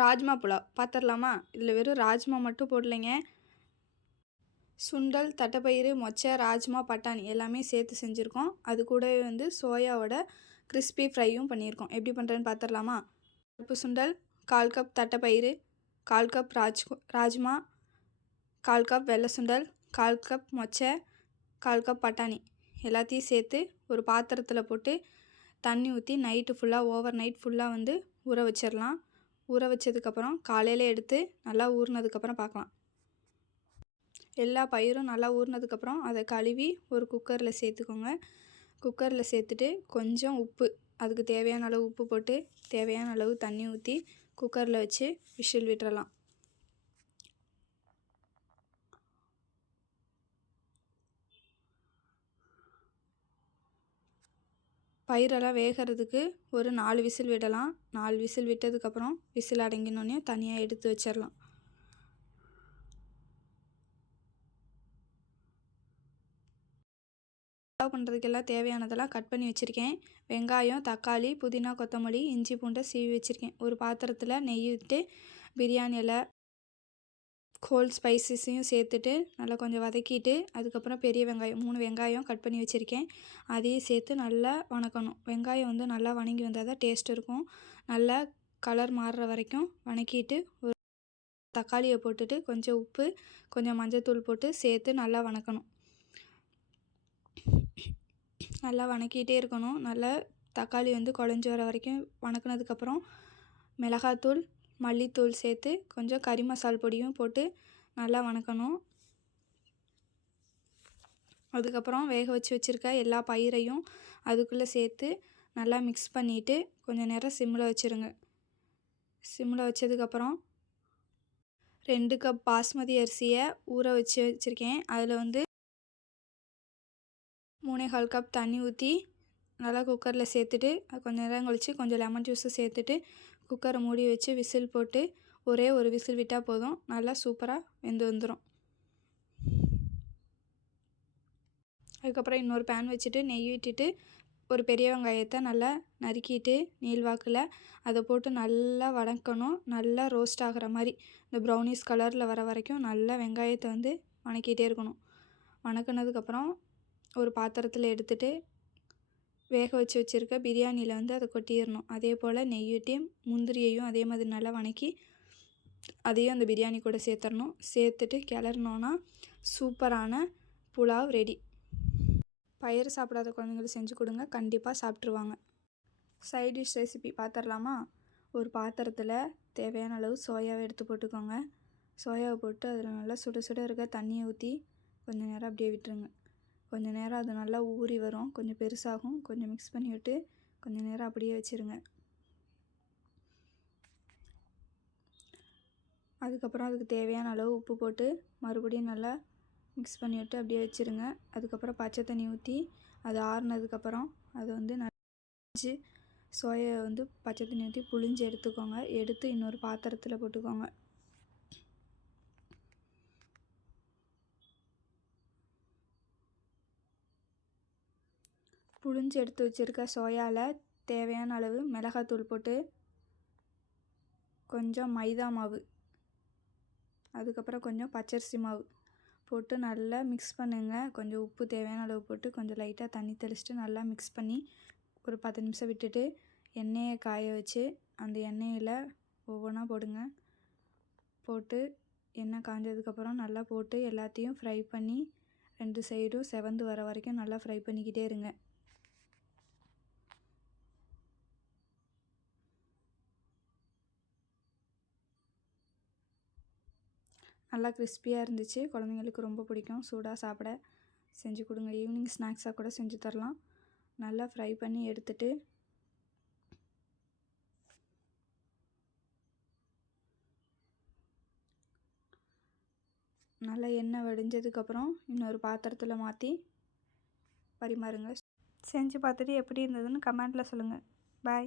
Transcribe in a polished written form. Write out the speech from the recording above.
ராஜ்மா புலாவ் பார்த்துடலாமா? இதில் வெறும் ராஜ்மா மட்டும் போடலைங்க. சுண்டல், தட்டைப்பயிறு, மொச்சை, ராஜ்மா, பட்டாணி எல்லாமே சேர்த்து செஞ்சுருக்கோம். அது கூடவே வந்து சோயாவோட கிறிஸ்பி ஃப்ரையும் பண்ணியிருக்கோம். எப்படி பண்ணுறேன்னு பார்த்துடலாமா? கருப்பு சுண்டல், 1/4 கப் தட்டைப்பயிறு, 1/4 கப் ராஜ்மா, 1/4 கப் வெள்ளை சுண்டல், 1/4 கப் மொச்சை, 1/4 கப் பட்டாணி எல்லாத்தையும் சேர்த்து ஒரு பாத்திரத்தில் போட்டு தண்ணி ஊற்றி நைட்டு ஃபுல்லாக ஓவர் நைட் ஃபுல்லாக வந்து ஊற வச்சிடலாம். ஊற வச்சதுக்கப்புறம் காலையில் எடுத்து நல்லா ஊறினதுக்கப்புறம் பார்க்கலாம். எல்லா பயிரும் நல்லா ஊறினதுக்கப்புறம் அதை கழுவி ஒரு குக்கரில் சேர்த்துக்கோங்க. குக்கரில் சேர்த்துட்டு கொஞ்சம் உப்பு, அதுக்கு தேவையான அளவு உப்பு போட்டு தேவையான அளவு தண்ணி ஊற்றி குக்கரில் வச்சு விசில் விட்டுறலாம். பயிரெல்லாம் வேகிறதுக்கு ஒரு 4 விசில் விடலாம். 4 விசில் விட்டதுக்கப்புறம் விசில் அடங்கினோடனே தனியாக எடுத்து வச்சிடலாம். பண்ணுறதுக்கெல்லாம் தேவையானதெல்லாம் கட் பண்ணி வச்சுருக்கேன். வெங்காயம், தக்காளி, புதினா, கொத்தமல்லி, இஞ்சி பூண்டை சீவி வச்சுருக்கேன். ஒரு பாத்திரத்தில் நெய் விட்டு பிரியாணி இலை, ஹோல் ஸ்பைசஸையும் சேர்த்துட்டு நல்லா கொஞ்சம் வதக்கிட்டு அதுக்கப்புறம் பெரிய வெங்காயம் 3 வெங்காயம் கட் பண்ணி வச்சுருக்கேன். அதையும் சேர்த்து நல்லா வணக்கணும். வெங்காயம் வந்து நல்லா வணங்கி வந்தால் தான் டேஸ்ட் இருக்கும். நல்லா கலர் மாறுற வரைக்கும் வணக்கிட்டு ஒரு தக்காளியை போட்டுட்டு கொஞ்சம் உப்பு, கொஞ்சம் மஞ்சள்தூள் போட்டு சேர்த்து நல்லா வணக்கணும். நல்லா வணக்கிட்டே இருக்கணும். நல்லா தக்காளி வந்து குழஞ்சி வர வரைக்கும் வணக்கினதுக்கப்புறம் மிளகாத்தூள், மல்லித்தூள் சேர்த்து கொஞ்சம் கறி மசால் பொடியும் போட்டு நல்லா வணக்கணும். அதுக்கப்புறம் வேக வச்சு வச்சுருக்க எல்லா பயிரையும் அதுக்குள்ளே சேர்த்து நல்லா மிக்ஸ் பண்ணிவிட்டு கொஞ்சம் நேரம் சிம்மில் வச்சுருங்க. சிம்மில் வச்சதுக்கப்புறம் 2 கப் பாஸ்மதி அரிசியை ஊற வச்சுருக்கேன். அதில் வந்து 3/4 கப் தண்ணி ஊற்றி நல்லா குக்கரில் சேர்த்துட்டு கொஞ்சம் நேரம் கழித்து கொஞ்சம் லெமன் ஜூஸு சேர்த்துட்டு குக்கரை மூடி வச்சு விசில் போட்டு ஒரே ஒரு விசில் விட்டால் போதும். நல்லா சூப்பராக வெந்து வந்துடும். அதுக்கப்புறம் இன்னொரு பேன் வச்சுட்டு நெய் விட்டுட்டு ஒரு பெரிய வெங்காயத்தை நல்லா நறுக்கிட்டு நீள்வாக்கில் அதை போட்டு நல்லா வதக்கணும். நல்லா ரோஸ்ட் ஆகிற மாதிரி இந்த ப்ரௌனிஷ் கலரில் வர வரைக்கும் நல்லா வெங்காயத்தை வந்து வதக்கிட்டே இருக்கணும். வதக்கினதுக்கப்புறம் ஒரு பாத்திரத்தில் எடுத்துகிட்டு வேக வச்சு வச்சுருக்க பிரியாணியில் வந்து அதை கொட்டிடணும். அதே போல் நெய்யூட்டியும் முந்திரியையும் அதே மாதிரி நல்லா வதக்கி அதையும் அந்த பிரியாணி கூட சேர்த்துடணும். சேர்த்துட்டு கிளறினோன்னா சூப்பரான புலாவ் ரெடி. பயிறு சாப்பிடாத குழந்தைங்களுக்கு செஞ்சு கொடுங்க, கண்டிப்பாக சாப்பிட்ருவாங்க. சைட் டிஷ் ரெசிபி பார்த்துடலாமா? ஒரு பாத்திரத்தில் தேவையான அளவு சோயாவை எடுத்து போட்டுக்கோங்க. சோயாவை போட்டு அதில் நல்லா சுட சுட இருக்க தண்ணியை ஊற்றி கொஞ்சம் நேரம் அப்படியே விட்டுருங்க. கொஞ்சம் நேரம் அது நல்லா ஊறி வரும், கொஞ்சம் பெருசாகும். கொஞ்சம் மிக்ஸ் பண்ணி விட்டு கொஞ்சம் நேரம் அப்படியே வச்சுருங்க. அதுக்கப்புறம் அதுக்கு தேவையான அளவு உப்பு போட்டு மறுபடியும் நல்லா மிக்ஸ் பண்ணி விட்டு அப்படியே வச்சுருங்க. அதுக்கப்புறம் பச்சை தண்ணி ஊற்றி அது ஆறுனதுக்கப்புறம் அதை வந்து நல்லா சோயாவை வந்து பச்சை தண்ணி ஊற்றி புழிஞ்சு எடுத்துக்கோங்க. எடுத்து இன்னொரு பாத்திரத்தில் போட்டுக்கோங்க. புழிஞ்சு எடுத்து வச்சுருக்க சோயாவில் தேவையான அளவு மிளகாத்தூள் போட்டு கொஞ்சம் மைதா மாவு, அதுக்கப்புறம் கொஞ்சம் பச்சரிசி மாவு போட்டு நல்லா மிக்ஸ் பண்ணுங்கள். கொஞ்சம் உப்பு தேவையான அளவு போட்டு கொஞ்சம் லைட்டாக தண்ணி தெளிச்சிட்டு நல்லா மிக்ஸ் பண்ணி ஒரு 10 நிமிஷம் விட்டுட்டு எண்ணெயை காய வச்சு அந்த எண்ணெயில் ஒவ்வொன்றா போடுங்க. போட்டு எண்ணெய் காஞ்சதுக்கப்புறம் நல்லா போட்டு எல்லாத்தையும் ஃப்ரை பண்ணி 2 சைடும் செவந்து வர வரைக்கும் நல்லா ஃப்ரை பண்ணிக்கிட்டே இருங்க. நல்லா கிறிஸ்பியாக இருந்துச்சு. குழந்தைங்களுக்கு ரொம்ப பிடிக்கும். சூடாக சாப்பிட செஞ்சு கொடுங்க. ஈவினிங் ஸ்நாக்ஸாக கூட செஞ்சு தரலாம். நல்லா ஃப்ரை பண்ணி எடுத்துட்டு நல்லா எண்ணெய் வடிஞ்சதுக்கப்புறம் இன்னொரு பாத்திரத்தில் மாற்றி பரிமாறுங்க. செஞ்சு பார்த்துட்டு எப்படி இருந்ததுன்னு கமெண்ட்டில் சொல்லுங்கள். பாய்.